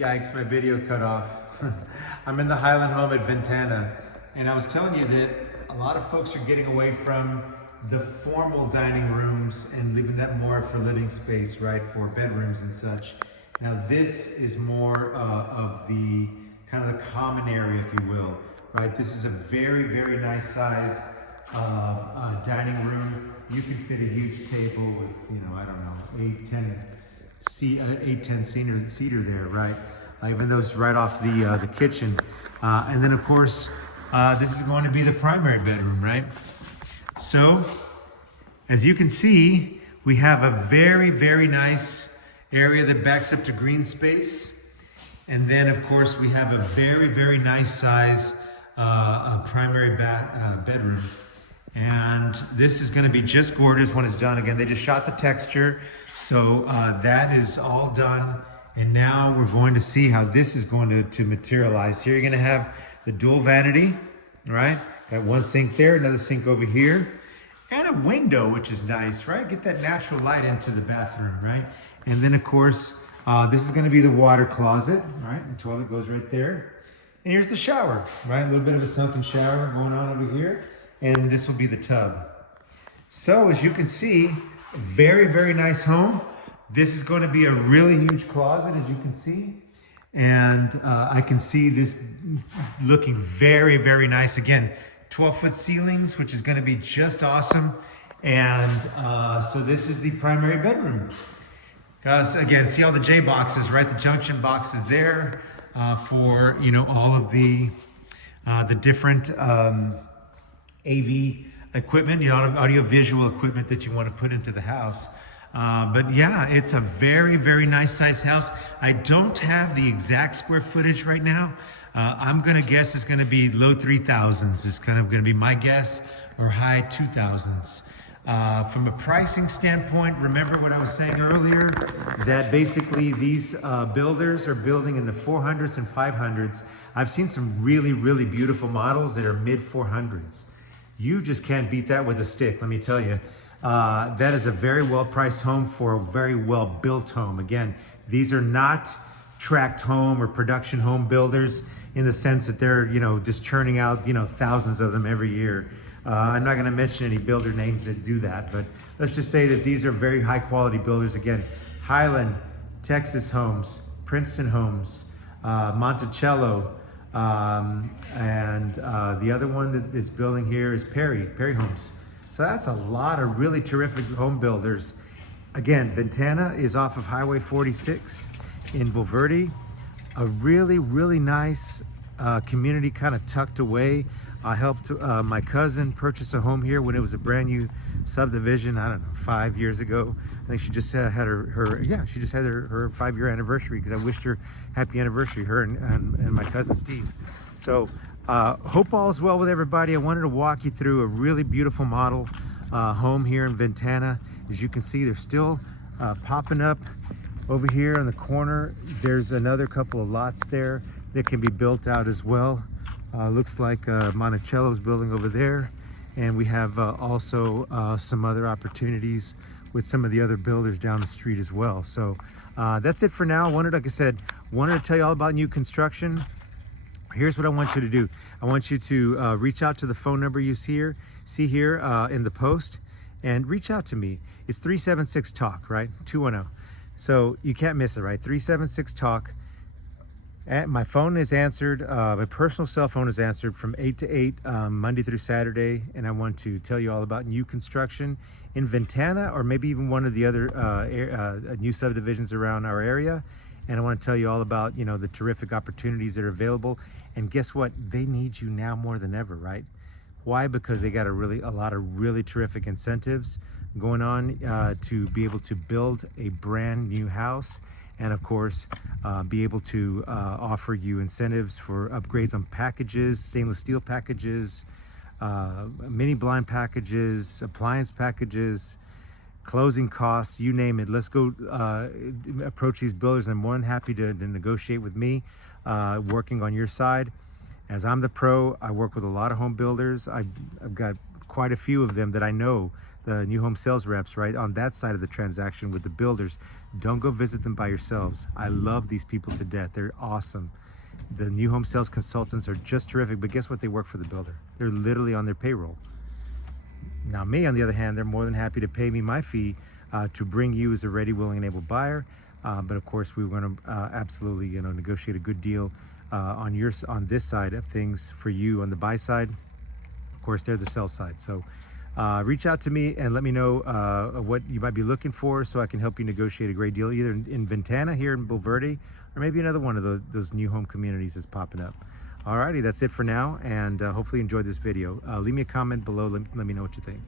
Yikes, my video cut off. I'm in the Highland home at Ventana, and I was telling you that a lot of folks are getting away from the formal dining rooms and leaving that more for living space, right, for bedrooms and such. Now this is more of the kind of the common area, if you will, right? This is a very, very nice size dining room. You can fit a huge table with, I don't know, 8-10 seater there, right? Even though it's right off the kitchen. And then of course, this is going to be the primary bedroom, right? So, as you can see, we have a very, very nice area that backs up to green space. And then of course, we have a very, very nice size primary bedroom. And this is going to be just gorgeous when it's done. Again, they just shot the texture. So that is all done. And now we're going to see how this is going to materialize. Here you're going to have the dual vanity, right? Got one sink there, another sink over here, and a window, which is nice, right? Get that natural light into the bathroom, right? And then of course, this is going to be the water closet, right? The toilet goes right there. And here's the shower, right? A little bit of a sunken shower going on over here. And this will be the tub. So as you can see, very, very nice home. This is going to be a really huge closet, as you can see. And I can see this looking very, very nice. Again, 12-foot ceilings, which is going to be just awesome. And so this is the primary bedroom. Guys, again, see all the J boxes, right? The junction boxes there for, all of the different AV equipment, audio visual equipment that you want to put into the house. But yeah, it's a very, very nice size house. I don't have the exact square footage right now. I'm going to guess it's going to be low 3,000s is kind of going to be my guess, or high 2,000s. From a pricing standpoint, remember what I was saying earlier, that basically these builders are building in the 400s and 500s. I've seen some really, really beautiful models that are mid 400s. You just can't beat that with a stick, let me tell you. That is a very well-priced home for a very well-built home. Again, these are not tract home or production home builders in the sense that they're, just churning out, thousands of them every year. I'm not gonna mention any builder names that do that, but let's just say that these are very high-quality builders. Again, Highland, Texas Homes, Princeton Homes, Monticello, and the other one that is building here is Perry Homes. So that's a lot of really terrific home builders. Again, Ventana is off of Highway 46 in Bulverde. A really, really nice community, kind of tucked away. I helped my cousin purchase a home here when it was a brand new subdivision, I don't know, 5 years ago. I think she just had her 5-year anniversary, because I wished her happy anniversary, her and my cousin Steve. So hope all is well with everybody. I wanted to walk you through a really beautiful model home here in Ventana. As you can see, they're still popping up over here in the corner. There's another couple of lots there that can be built out as well. Looks like Monticello's building over there, and we have also some other opportunities with some of the other builders down the street as well. So that's it for now. Like I said, wanted to tell you all about new construction. Here's what I want you to do. I want you to reach out to the phone number you see here in the post, and reach out to me. It's 376-TALK, right? 210. So you can't miss it, right? 376-TALK. And my phone is answered, my personal cell phone is answered from 8 to 8, Monday through Saturday. And I want to tell you all about new construction in Ventana, or maybe even one of the other new subdivisions around our area. And I want to tell you all about, the terrific opportunities that are available. And guess what? They need you now more than ever, right? Why? Because they got a lot of really terrific incentives going on to be able to build a brand new house. And of course, be able to offer you incentives for upgrades on packages, stainless steel packages, mini blind packages, appliance packages, closing costs, you name it. Let's go approach these builders. I'm more than happy to negotiate with me, working on your side. As I'm the pro, I work with a lot of home builders. I've got quite a few of them that I know the new home sales reps, right, on that side of the transaction with the builders. Don't go visit them by yourselves. I love these people to death. They're awesome. The new home sales consultants are just terrific, but guess what? They work for the builder. They're literally on their payroll. Now me, on the other hand, they're more than happy to pay me my fee to bring you as a ready, willing, and able buyer. But of course, we want to absolutely, negotiate a good deal on this side of things for you on the buy side. Of course, they're the sell side. So reach out to me and let me know what you might be looking for, so I can help you negotiate a great deal, either in Ventana here in Bulverde, or maybe another one of those new home communities that's popping up. Alrighty, that's it for now, and hopefully you enjoyed this video. Leave me a comment below. Let me know what you think.